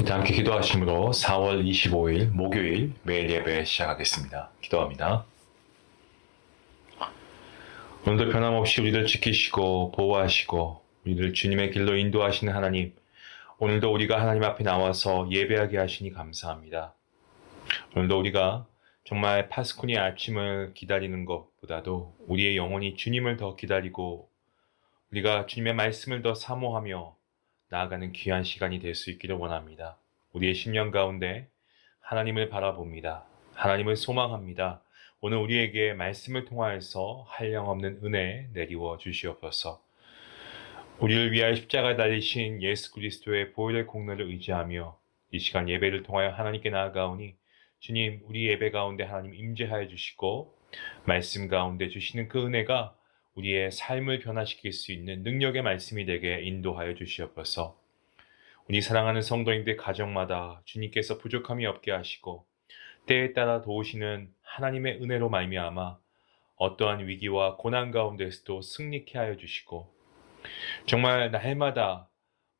이제 함께 기도하심으로 4월 25일 목요일 매일 예배 시작하겠습니다. 기도합니다. 오늘도 변함없이 우리를 지키시고 보호하시고 우리를 주님의 길로 인도하시는 하나님, 오늘도 우리가 하나님 앞에 나와서 예배하게 하시니 감사합니다. 오늘도 우리가 정말 파스쿠니 아침을 기다리는 것보다도 우리의 영혼이 주님을 더 기다리고 우리가 주님의 말씀을 더 사모하며 나아가는 귀한 시간이 될 수 있기를 원합니다. 우리의 심령 가운데 하나님을 바라봅니다. 하나님을 소망합니다. 오늘 우리에게 말씀을 통하여서 한량없는 은혜 내리워 주시옵소서. 우리를 위하여 십자가 달리신 예수 그리스도의 보혈의 공로를 의지하며 이 시간 예배를 통하여 하나님께 나아가오니 주님, 우리 예배 가운데 하나님 임재하여 주시고 말씀 가운데 주시는 그 은혜가 우리의 삶을 변화시킬 수 있는 능력의 말씀이 되게 인도하여 주시옵소서. 우리 사랑하는 성도님들 가정마다 주님께서 부족함이 없게 하시고 때에 따라 도우시는 하나님의 은혜로 말미암아 어떠한 위기와 고난 가운데서도 승리케 하여 주시고 정말 날마다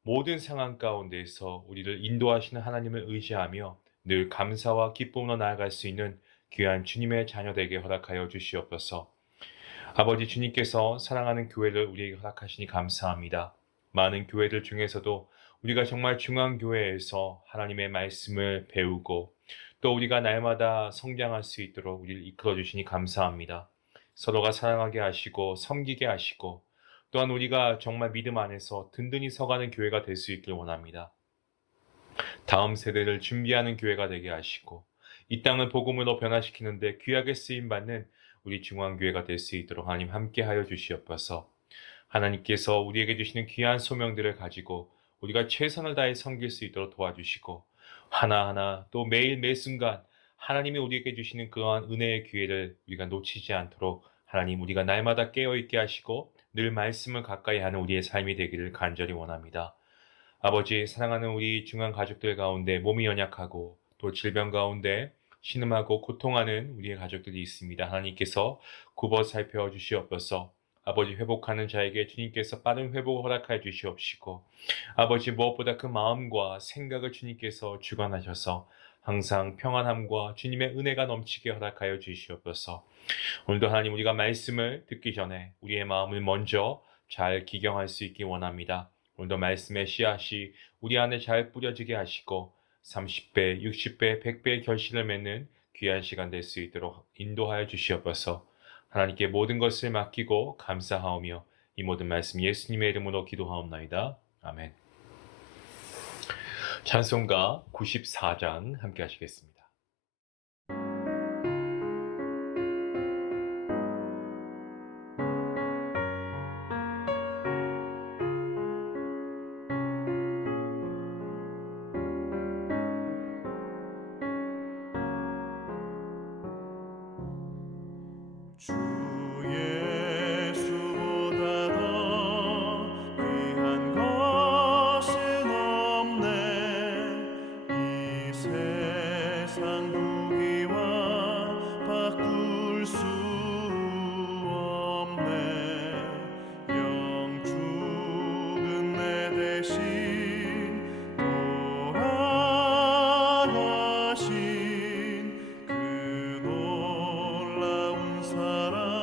모든 상황 가운데서 우리를 인도하시는 하나님을 의지하며 늘 감사와 기쁨으로 나아갈 수 있는 귀한 주님의 자녀되게 허락하여 주시옵소서. 아버지, 주님께서 사랑하는 교회를 우리에게 허락하시니 감사합니다. 많은 교회들 중에서도 우리가 정말 중앙교회에서 하나님의 말씀을 배우고 또 우리가 날마다 성장할 수 있도록 우리를 이끌어 주시니 감사합니다. 서로가 사랑하게 하시고 섬기게 하시고 또한 우리가 정말 믿음 안에서 든든히 서가는 교회가 될 수 있길 원합니다. 다음 세대를 준비하는 교회가 되게 하시고 이 땅을 복음으로 변화시키는데 귀하게 쓰임받는 우리 중앙교회가 될 수 있도록 하나님 함께하여 주시옵소서. 하나님께서 우리에게 주시는 귀한 소명들을 가지고 우리가 최선을 다해 섬길 수 있도록 도와주시고 하나하나 또 매일 매순간 하나님이 우리에게 주시는 그러한 은혜의 기회를 우리가 놓치지 않도록 하나님, 우리가 날마다 깨어있게 하시고 늘 말씀을 가까이 하는 우리의 삶이 되기를 간절히 원합니다. 아버지, 사랑하는 우리 중한 가족들 가운데 몸이 연약하고 또 질병 가운데 신음하고 고통하는 우리의 가족들이 있습니다. 하나님께서 굽어 살펴 주시옵소서. 아버지, 회복하는 자에게 주님께서 빠른 회복을 허락하여 주시옵시고 아버지, 무엇보다 그 마음과 생각을 주님께서 주관하셔서 항상 평안함과 주님의 은혜가 넘치게 허락하여 주시옵소서. 오늘도 하나님, 우리가 말씀을 듣기 전에 우리의 마음을 먼저 잘 기경할 수 있기 원합니다. 오늘도 말씀의 씨앗이 우리 안에 잘 뿌려지게 하시고 30배, 60배, 100배의 결실을 맺는 귀한 시간 될 수 있도록 인도하여 주시옵소서. 하나님께 모든 것을 맡기고 감사하오며 이 모든 말씀 예수님의 이름으로 기도하옵나이다. 아멘. 찬송가 94장 함께 하시겠습니다. 주 예수보다 더 귀한 것은 없네. 이 세상 부귀와 바꿀 수 없네. 영 죽은 내 대신 돌아가신 그 놀라운 사랑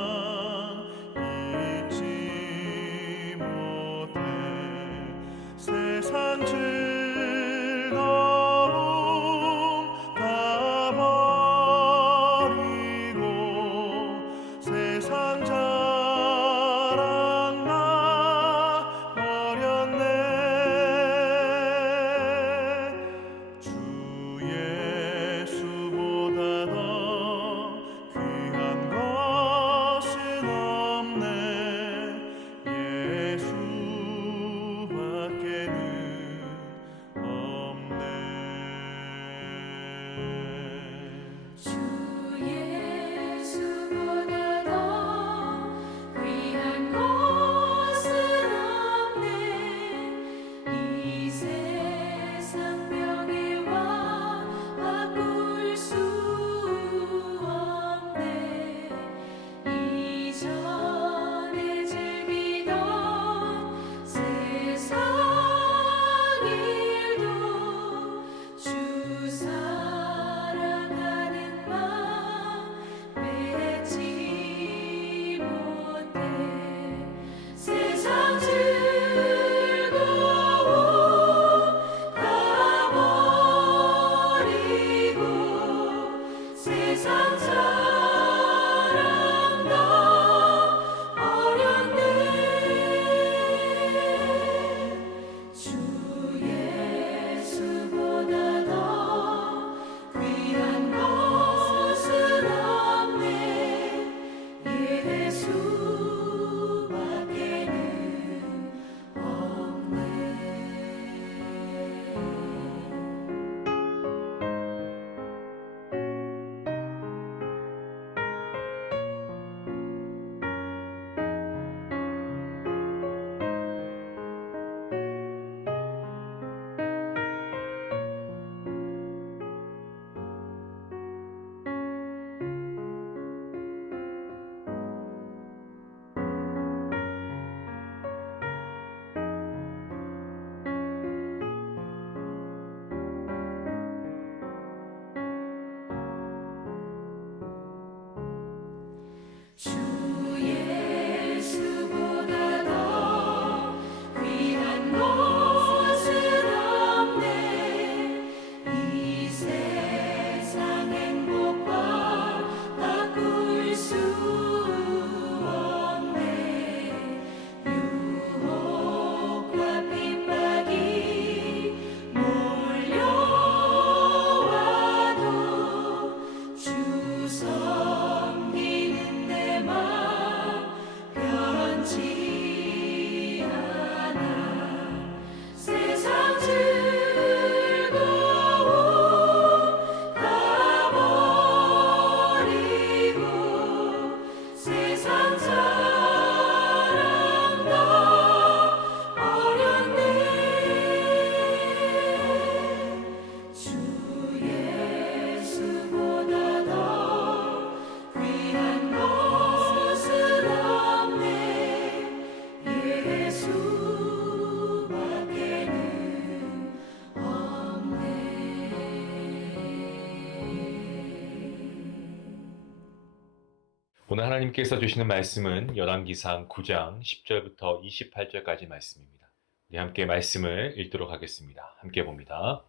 오늘 하나님께서 주시는 말씀은 열왕기상 9장 10절부터 28절까지 말씀입니다. 우리 함께 말씀을 읽도록 하겠습니다. 함께 봅니다.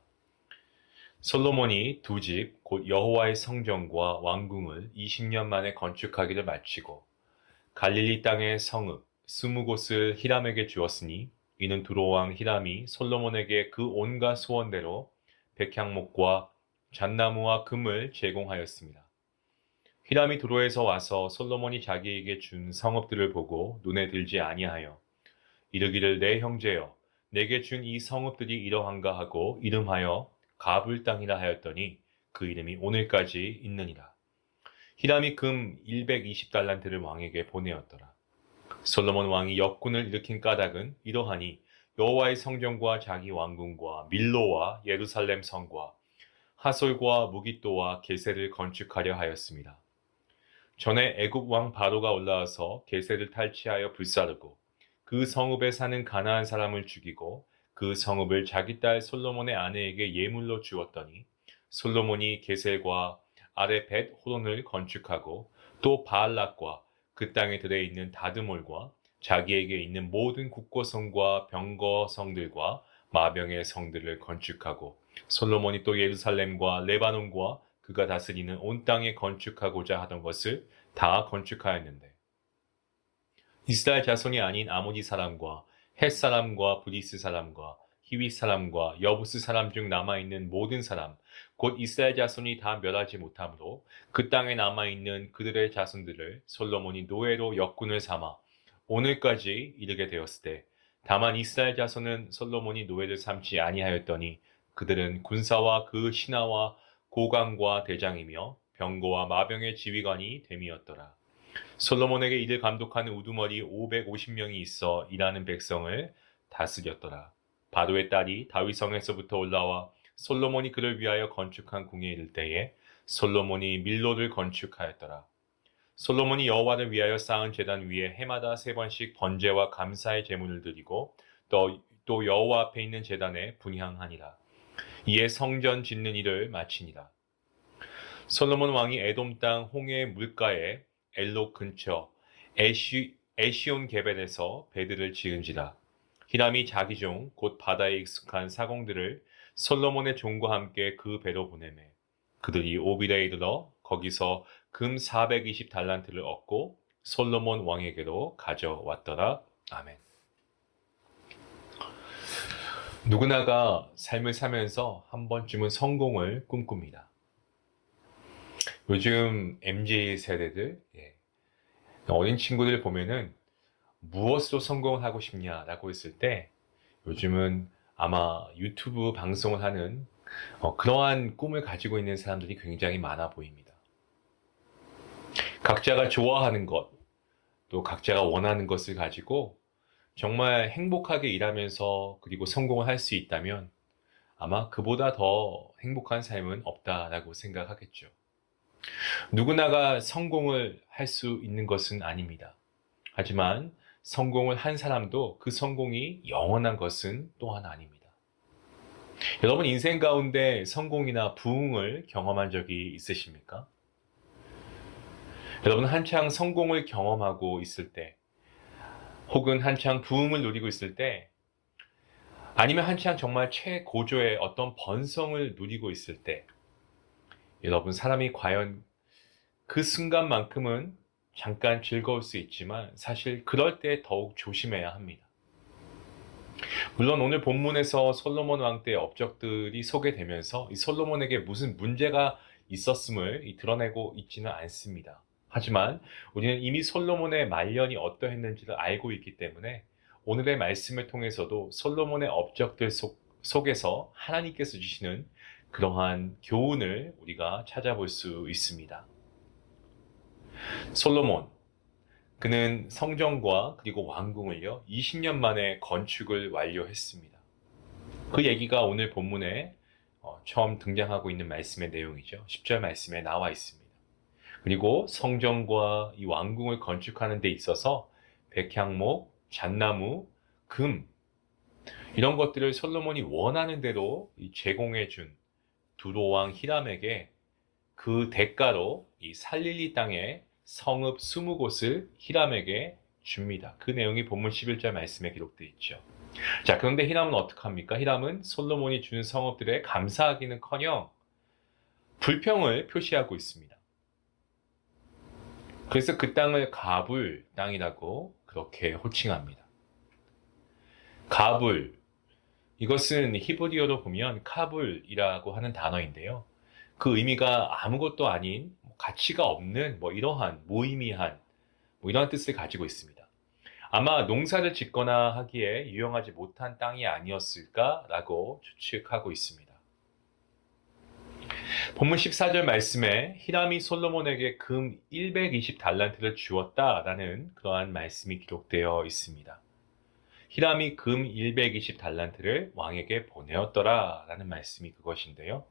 솔로몬이 두 집, 곧 여호와의 성전과 왕궁을 20년 만에 건축하기를 마치고 갈릴리 땅의 성읍 20곳을 히람에게 주었으니 이는 두로왕 히람이 솔로몬에게 그 온갖 소원대로 백향목과 잣나무와 금을 제공하였습니다. 히람이 두로에서 와서 솔로몬이 자기에게 준 성읍들을 보고 눈에 들지 아니하여 이르기를 내 형제여 내게 준 이 성읍들이 이러한가 하고 이름하여 가불 땅이라 하였더니 그 이름이 오늘까지 있느니라. 히람이 금 120달란트를 왕에게 보내었더라. 솔로몬 왕이 역군을 일으킨 까닭은 이러하니 여호와의 성전과 자기 왕궁과 밀로와 예루살렘 성과 하솔과 무깃도와 게셀을 건축하려 하였습니다. 전에 애굽 왕 바로가 올라와서 게셀을 탈취하여 불사르고 그 성읍에 사는 가나안 사람을 죽이고 그 성읍을 자기 딸 솔로몬의 아내에게 예물로 주었더니 솔로몬이 게셀과 아래 벳 호론을 건축하고 또 바알락과 그 땅에 들에 있는 다드몰과 자기에게 있는 모든 국고성과 병거성들과 마병의 성들을 건축하고 솔로몬이 또 예루살렘과 레바논과 그가 다스리는 온 땅에 건축하고자 하던 것을 다 건축하였는데 이스라엘 자손이 아닌 아모리 사람과 헷 사람과 브리스 사람과 히윗 사람과 여부스 사람 중 남아있는 모든 사람 곧 이스라엘 자손이 다 멸하지 못하므로 그 땅에 남아있는 그들의 자손들을 솔로몬이 노예로 역군을 삼아 오늘까지 이르게 되었을 때 다만 이스라엘 자손은 솔로몬이 노예를 삼지 아니하였더니 그들은 군사와 그 신하와 고관과 대장이며 병거와 마병의 지휘관이 됨이었더라. 솔로몬에게 이를 감독하는 우두머리 550명이 있어 일하는 백성을 다스렸더라. 바로의 딸이 다윗성에서부터 올라와 솔로몬이 그를 위하여 건축한 궁에 이를 때에 솔로몬이 밀로를 건축하였더라. 솔로몬이 여호와를 위하여 쌓은 제단 위에 해마다 3번씩 번제와 감사의 제물을 드리고 또 여호와 앞에 있는 제단에 분향하니라. 이에 성전 짓는 일을 마치니라. 솔로몬 왕이 에돔 땅 홍해 물가에 엘록 근처 에시온 게벨에서 배들을 지은지라. 히람이 자기 종 곧 바다에 익숙한 사공들을 솔로몬의 종과 함께 그 배로 보내매 그들이 오빌에 이르러 거기서 금 420달란트를 얻고 솔로몬 왕에게로 가져왔더라. 아멘. 누구나가 삶을 살면서 한 번쯤은 성공을 꿈꿉니다. 요즘 MZ 세대들, 어린 친구들 보면은 무엇으로 성공을 하고 싶냐라고 했을 때 요즘은 아마 유튜브 방송을 하는 그러한 꿈을 가지고 있는 사람들이 굉장히 많아 보입니다. 각자가 좋아하는 것, 또 각자가 원하는 것을 가지고 정말 행복하게 일하면서 그리고 성공을 할 수 있다면 아마 그보다 더 행복한 삶은 없다라고 생각하겠죠. 누구나가 성공을 할 수 있는 것은 아닙니다. 하지만 성공을 한 사람도 그 성공이 영원한 것은 또한 아닙니다. 여러분 인생 가운데 성공이나 부흥을 경험한 적이 있으십니까? 여러분 한창 성공을 경험하고 있을 때 혹은 한창 부흥을 누리고 있을 때 아니면 한창 정말 최고조의 어떤 번성을 누리고 있을 때 여러분 사람이 과연 그 순간만큼은 잠깐 즐거울 수 있지만 사실 그럴 때 더욱 조심해야 합니다. 물론 오늘 본문에서 솔로몬 왕 때의 업적들이 소개되면서 이 솔로몬에게 무슨 문제가 있었음을 드러내고 있지는 않습니다. 하지만 우리는 이미 솔로몬의 말년이 어떠했는지를 알고 있기 때문에 오늘의 말씀을 통해서도 솔로몬의 업적들 속에서 하나님께서 주시는 그러한 교훈을 우리가 찾아볼 수 있습니다. 솔로몬, 그는 성전과 그리고 왕궁을요 20년 만에 건축을 완료했습니다. 그 얘기가 오늘 본문에 처음 등장하고 있는 말씀의 내용이죠. 10절 말씀에 나와 있습니다. 그리고 성전과 이 왕궁을 건축하는 데 있어서 백향목, 잣나무, 금 이런 것들을 솔로몬이 원하는 대로 제공해 준 두로왕 히람에게 그 대가로 이 살릴리 땅에 성읍 20곳을 히람에게 줍니다. 그 내용이 본문 11절 말씀에 기록되어 있죠. 자, 그런데 히람은 어떡합니까? 히람은 솔로몬이 준 성읍들에 감사하기는커녕 불평을 표시하고 있습니다. 그래서 그 땅을 가불 땅이라고 그렇게 호칭합니다. 가불, 이것은 히브리어로 보면 카불이라고 하는 단어인데요. 그 의미가 아무것도 아닌 가치가 없는 이러한 무의미한 이러한 뜻을 가지고 있습니다. 아마 농사를 짓거나 하기에 유용하지 못한 땅이 아니었을까라고 추측하고 있습니다. 본문 14절 말씀에 히람이 솔로몬에게 금 120달란트를 주었다라는 그러한 말씀이 기록되어 있습니다. 히람이 금 120달란트를 왕에게 보내었더라라는 말씀이 그것인데요.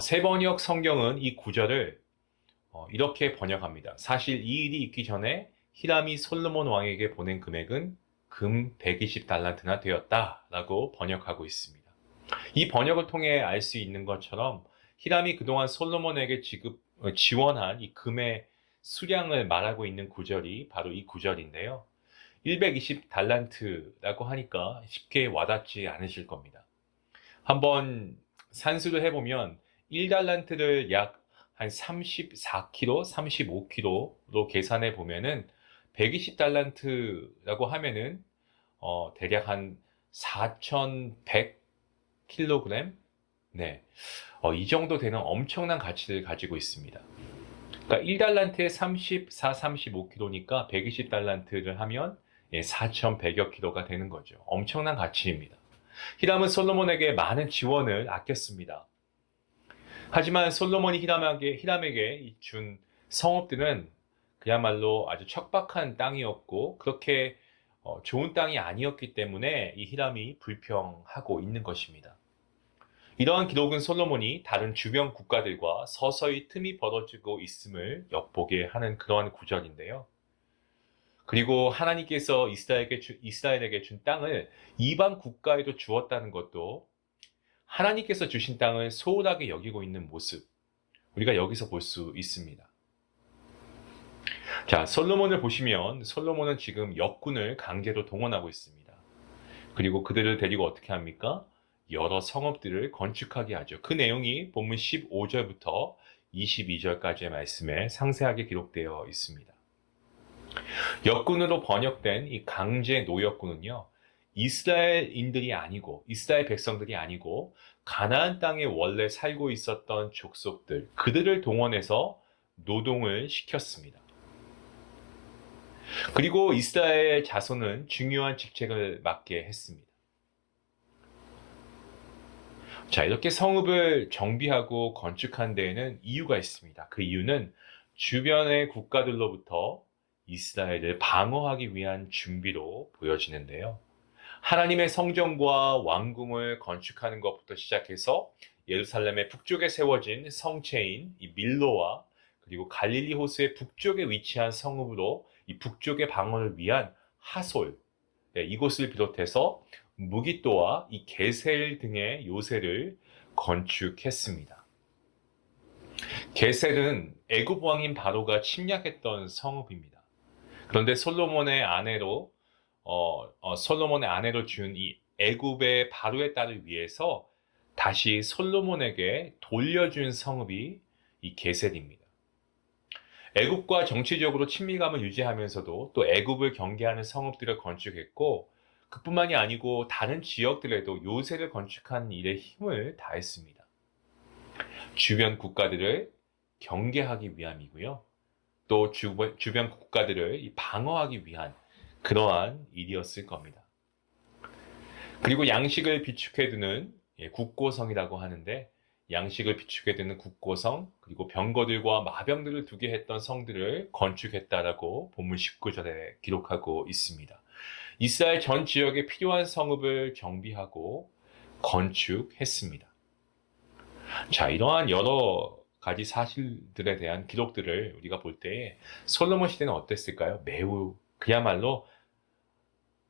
세번역 성경은 이 구절을 이렇게 번역합니다. 사실 이 일이 있기 전에 히람이 솔로몬 왕에게 보낸 금액은 금 120달란트나 되었다라고 번역하고 있습니다. 이 번역을 통해 알 수 있는 것처럼 히람이 그동안 솔로몬에게 지원한 이 금의 수량을 말하고 있는 구절이 바로 이 구절인데요. 120달란트라고 하니까 쉽게 와닿지 않으실 겁니다. 한번 산수를 해보면 1달란트를 약 한 34kg, 35kg로 계산해 보면은 120달란트라고 하면은 대략 한 4100kg? 네. 이 정도 되는 엄청난 가치를 가지고 있습니다. 그러니까 1달란트에 34, 35kg니까 120달란트를 하면 4100여 킬로가 되는 거죠. 엄청난 가치입니다. 히람은 솔로몬에게 많은 지원을 아꼈습니다. 하지만 솔로몬이 히람에게 준 성읍들은 그야말로 아주 척박한 땅이었고 그렇게 좋은 땅이 아니었기 때문에 이 히람이 불평하고 있는 것입니다. 이러한 기록은 솔로몬이 다른 주변 국가들과 서서히 틈이 벌어지고 있음을 엿보게 하는 그러한 구절인데요. 그리고 하나님께서 이스라엘에게 준 땅을 이방 국가에도 주었다는 것도 하나님께서 주신 땅을 소홀하게 여기고 있는 모습, 우리가 여기서 볼 수 있습니다. 자, 솔로몬을 보시면 솔로몬은 지금 역군을 강제로 동원하고 있습니다. 그리고 그들을 데리고 어떻게 합니까? 여러 성읍들을 건축하게 하죠. 그 내용이 본문 15절부터 22절까지의 말씀에 상세하게 기록되어 있습니다. 역군으로 번역된 이 강제 노역군은요, 이스라엘 백성들이 아니고 가나안 땅에 원래 살고 있었던 족속들, 그들을 동원해서 노동을 시켰습니다. 그리고 이스라엘 자손은 중요한 직책을 맡게 했습니다. 자, 이렇게 성읍을 정비하고 건축한 데에는 이유가 있습니다. 그 이유는 주변의 국가들로부터 이스라엘을 방어하기 위한 준비로 보여지는데요. 하나님의 성전과 왕궁을 건축하는 것부터 시작해서 예루살렘의 북쪽에 세워진 성체인 이 밀로와 그리고 갈릴리 호수의 북쪽에 위치한 성읍으로 이 북쪽의 방어를 위한 하솔, 이곳을 비롯해서 무깃도와 이 게셀 등의 요새를 건축했습니다. 게셀은 애굽 왕인 바로가 침략했던 성읍입니다. 그런데 솔로몬의 아내로 준 이 애굽의 바로의 딸을 위해서 다시 솔로몬에게 돌려준 성읍이 이 게셀입니다. 애굽과 정치적으로 친밀감을 유지하면서도 또 애굽을 경계하는 성읍들을 건축했고 그뿐만이 아니고 다른 지역들에도 요새를 건축한 일에 힘을 다했습니다. 주변 국가들을 경계하기 위함이고요. 또 주변 국가들을 방어하기 위한 그러한 일이었을 겁니다. 그리고 양식을 비축해두는 국고성이라고 하는데 양식을 비축해두는 국고성 그리고 병거들과 마병들을 두게 했던 성들을 건축했다라고 본문 19절에 기록하고 있습니다. 이스라엘 전 지역에 필요한 성읍을 정비하고 건축했습니다. 자, 이러한 여러 가지 사실들에 대한 기록들을 우리가 볼 때에 솔로몬 시대는 어땠을까요? 매우 그야말로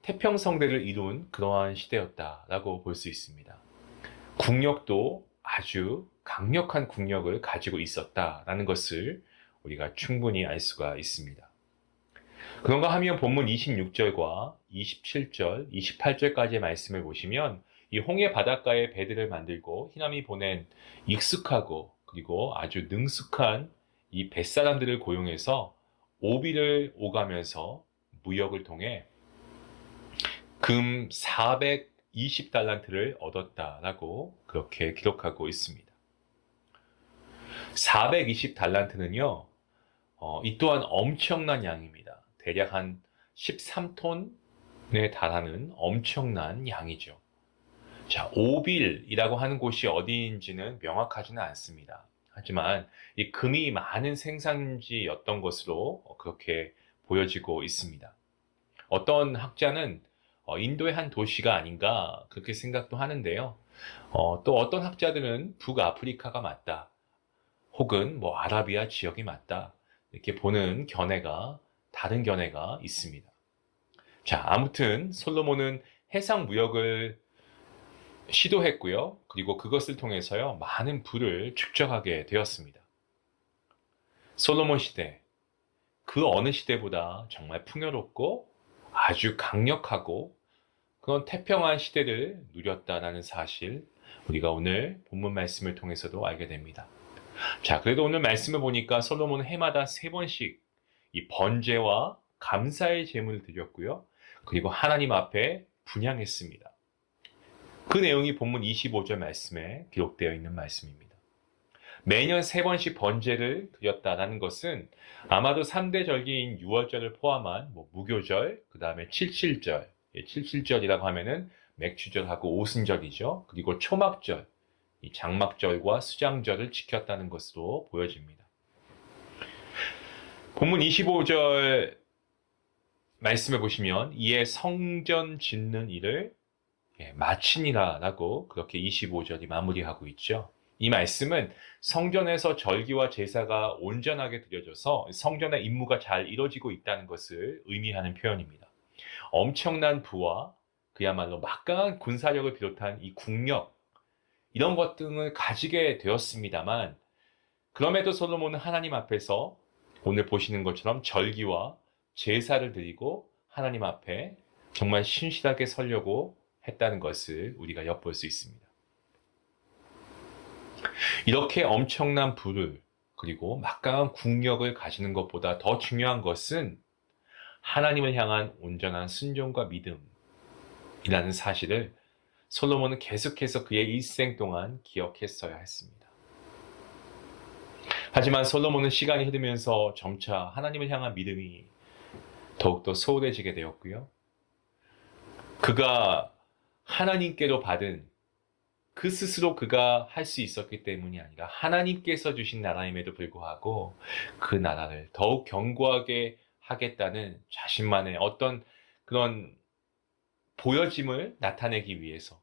태평성대를 이룬 그러한 시대였다라고 볼 수 있습니다. 국력도 아주 강력한 국력을 가지고 있었다라는 것을 우리가 충분히 알 수가 있습니다. 그런가 하면 본문 26절과 27절, 28절까지의 말씀을 보시면 이 홍해 바닷가에 배들을 만들고 히람이 보낸 익숙하고 그리고 아주 능숙한 이 뱃사람들을 고용해서 오비를 오가면서 무역을 통해 금 420달란트를 얻었다라고 그렇게 기록하고 있습니다. 420달란트는요, 이 또한 엄청난 양입니다. 대략 한 13톤에 달하는 엄청난 양이죠. 자, 오빌이라고 하는 곳이 어디인지는 명확하지는 않습니다. 하지만 이 금이 많은 생산지였던 것으로 그렇게 보여지고 있습니다. 어떤 학자는 인도의 한 도시가 아닌가 그렇게 생각도 하는데요. 또 어떤 학자들은 북아프리카가 맞다. 혹은 뭐 아라비아 지역이 맞다. 이렇게 보는 다른 견해가 있습니다. 자, 아무튼 솔로몬은 해상 무역을 시도했고요. 그리고 그것을 통해서요, 많은 부를 축적하게 되었습니다. 솔로몬 시대, 그 어느 시대보다 정말 풍요롭고 아주 강력하고 그런 태평한 시대를 누렸다라는 사실, 우리가 오늘 본문 말씀을 통해서도 알게 됩니다. 자, 그래도 오늘 말씀을 보니까 솔로몬은 해마다 3번씩 이 번제와 감사의 제물을 드렸고요. 그리고 하나님 앞에 분향했습니다. 그 내용이 본문 25절 말씀에 기록되어 있는 말씀입니다. 매년 3번씩 번제를 드렸다라는 것은 아마도 3대 절기인 6월절을 포함한 무교절, 그 다음에 칠칠절, 칠칠절이라고 하면은 맥주절하고 오순절이죠. 그리고 초막절, 이 장막절과 수장절을 지켰다는 것으로 보여집니다. 본문 25절 말씀을 보시면 이에 성전 짓는 일을 마치니라라고 그렇게 25절이 마무리하고 있죠. 이 말씀은 성전에서 절기와 제사가 온전하게 드려져서 성전의 임무가 잘 이루어지고 있다는 것을 의미하는 표현입니다. 엄청난 부와 그야말로 막강한 군사력을 비롯한 이 국력, 이런 것 등을 가지게 되었습니다만, 그럼에도 솔로몬은 하나님 앞에서 오늘 보시는 것처럼 절기와 제사를 드리고 하나님 앞에 정말 신실하게 서려고 했다는 것을 우리가 엿볼 수 있습니다. 이렇게 엄청난 부를 그리고 막강한 국력을 가지는 것보다 더 중요한 것은 하나님을 향한 온전한 순종과 믿음이라는 사실을 솔로몬은 계속해서 그의 일생 동안 기억했어야 했습니다. 하지만 솔로몬은 시간이 흐르면서 점차 하나님을 향한 믿음이 더욱더 소홀해지게 되었고요. 그가 하나님께로 받은 그 스스로 그가 할 수 있었기 때문이 아니라 하나님께서 주신 나라임에도 불구하고 그 나라를 더욱 견고하게 하겠다는 자신만의 어떤 그런 보여짐을 나타내기 위해서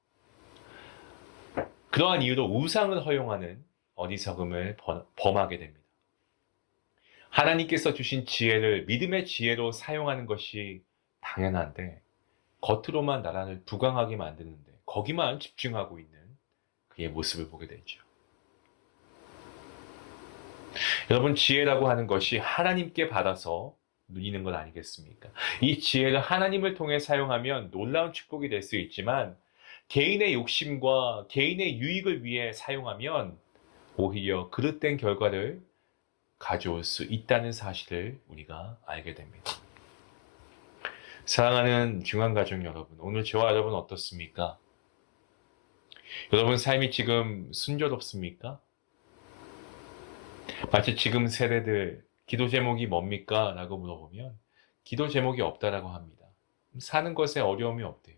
그러한 이유로 우상을 허용하는 어리석음을 범하게 됩니다. 하나님께서 주신 지혜를 믿음의 지혜로 사용하는 것이 당연한데 겉으로만 나라를 부강하게 만드는데 거기만 집중하고 있는 그의 모습을 보게 되죠. 여러분, 지혜라고 하는 것이 하나님께 받아서 누리는 것 아니겠습니까? 이 지혜를 하나님을 통해 사용하면 놀라운 축복이 될 수 있지만 개인의 욕심과 개인의 유익을 위해 사용하면 오히려 그릇된 결과를 가져올 수 있다는 사실을 우리가 알게 됩니다. 사랑하는 중앙가족 여러분, 오늘 저와 여러분 어떻습니까? 여러분 삶이 지금 순조롭습니까? 마치 지금 세대들 기도 제목이 뭡니까? 라고 물어보면 기도 제목이 없다라고 합니다. 사는 것에 어려움이 없대요.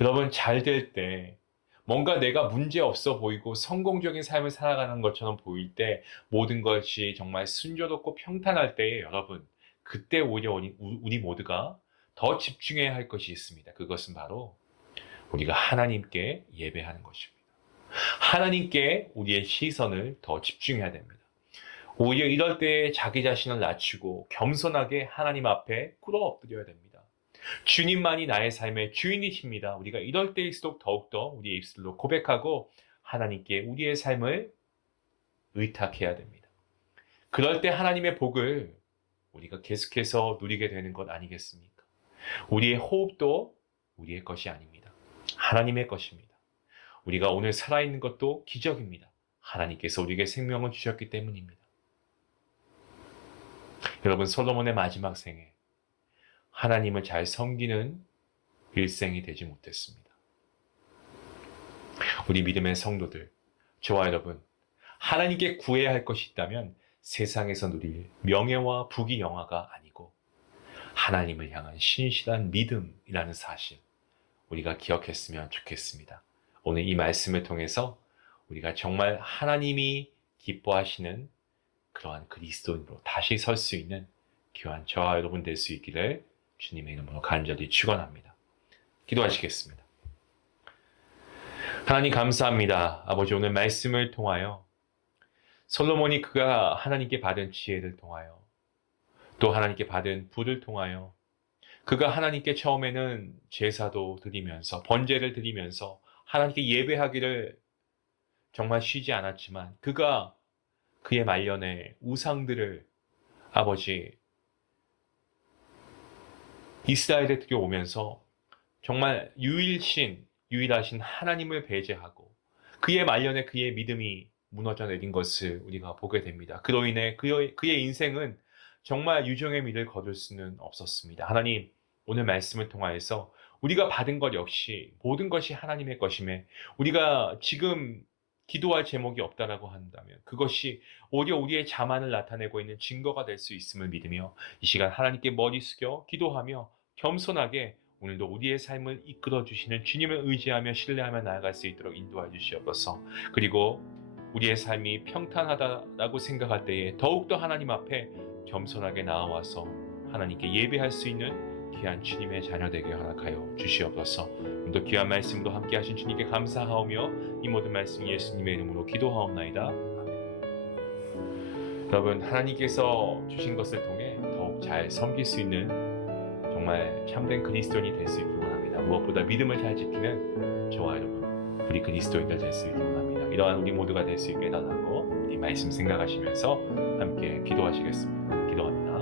여러분, 잘 될 때 뭔가 내가 문제 없어 보이고 성공적인 삶을 살아가는 것처럼 보일 때 모든 것이 정말 순조롭고 평탄할 때에 여러분, 그때 오히려 우리 모두가 더 집중해야 할 것이 있습니다. 그것은 바로 우리가 하나님께 예배하는 것입니다. 하나님께 우리의 시선을 더 집중해야 됩니다. 오히려 이럴 때에 자기 자신을 낮추고 겸손하게 하나님 앞에 꿇어 엎드려야 됩니다. 주님만이 나의 삶의 주인이십니다. 우리가 이럴 때일수록 더욱더 우리의 입술로 고백하고 하나님께 우리의 삶을 의탁해야 됩니다. 그럴 때 하나님의 복을 우리가 계속해서 누리게 되는 것 아니겠습니까? 우리의 호흡도 우리의 것이 아닙니다. 하나님의 것입니다. 우리가 오늘 살아있는 것도 기적입니다. 하나님께서 우리에게 생명을 주셨기 때문입니다. 여러분, 솔로몬의 마지막 생에 하나님을 잘 섬기는 일생이 되지 못했습니다. 우리 믿음의 성도들, 저와 여러분, 하나님께 구해야 할 것이 있다면 세상에서 누릴 명예와 부귀 영화가 아니고 하나님을 향한 신실한 믿음이라는 사실, 우리가 기억했으면 좋겠습니다. 오늘 이 말씀을 통해서 우리가 정말 하나님이 기뻐하시는 그러한 그리스도인으로 다시 설 수 있는 귀한 저와 여러분 될 수 있기를 주님의 이름으로 간절히 축원합니다. 기도하시겠습니다. 하나님 감사합니다. 아버지, 오늘 말씀을 통하여 솔로몬이 그가 하나님께 받은 지혜를 통하여 또 하나님께 받은 부를 통하여 그가 하나님께 처음에는 제사도 드리면서 번제를 드리면서 하나님께 예배하기를 정말 쉬지 않았지만 그가 그의 말년에 우상들을 아버지 이스라엘에 들여오면서 정말 유일하신 하나님을 배제하고 그의 말년에 그의 믿음이 무너져 내린 것을 우리가 보게 됩니다. 그로 인해 그의 인생은 정말 유종의 미를 거둘 수는 없었습니다. 하나님, 오늘 말씀을 통하여서 우리가 받은 것 역시 모든 것이 하나님의 것임에 우리가 지금 기도할 제목이 없다라고 한다면 그것이 오히려 우리의 자만을 나타내고 있는 증거가 될 수 있음을 믿으며 이 시간 하나님께 머리 숙여 기도하며 겸손하게 오늘도 우리의 삶을 이끌어 주시는 주님을 의지하며 신뢰하며 나아갈 수 있도록 인도해 주시옵소서. 그리고 우리의 삶이 평탄하다라고 생각할 때에 더욱더 하나님 앞에 겸손하게 나아와서 하나님께 예배할 수 있는 귀한 주님의 자녀 되게 허락하여 주시옵소서. 오늘도 귀한 말씀으로 함께 하신 주님께 감사하오며 이 모든 말씀 예수님의 이름으로 기도하옵나이다. 아멘. 여러분, 하나님께서 주신 것을 통해 더욱 잘 섬길 수 있는 정말 참된 그리스도인이 될 수 있기를 원합니다. 무엇보다 믿음을 잘 지키는 저와 여러분, 우리 그리스도인들 될 수 있기를 원합니다. 이러한 우리 모두가 될 수 있게 해달라고 이 말씀 생각하시면서 함께 기도하시겠습니다. 기도합니다.